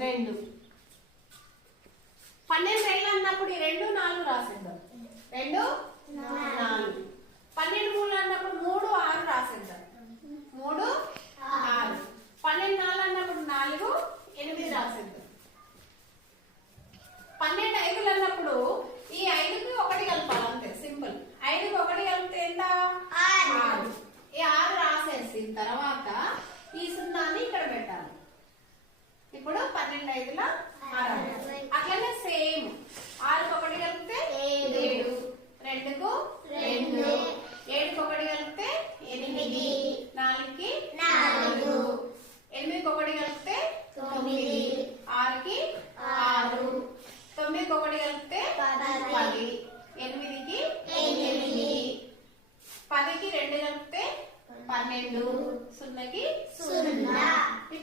2. 12 2 అన్నప్పుడు ఈ 2 4 రాసేద్దాం. 2 4. 12 3 అన్నప్పుడు 3 6 రాసేద్దాం. 3 6. 12 4 అన్నప్పుడు 4 8 రాసేద్దాం. 12 5 అన్నప్పుడు ఈ 5కి 1 కలపాలి అంతే, సింపుల్. 5కి 1 కలిపితే ఎంత? 6. ఈ 6 రాసేసిన తర్వాత ఈ 0ని ఇక్కడ పెట్టాలి. ఇప్పుడు 12 5ల 6. అట్లనే సేమ్ 6కి 1 కలిపితే 7, 2కు 2, 7కి 1 కలిపితే 8, 4కి 4, 8కి 1 కలిపితే 9, 6కి 6, 9కి 1 కలిపితే 10, 8కి 8, 10కి 2 కలిపితే 12, 0కి 0.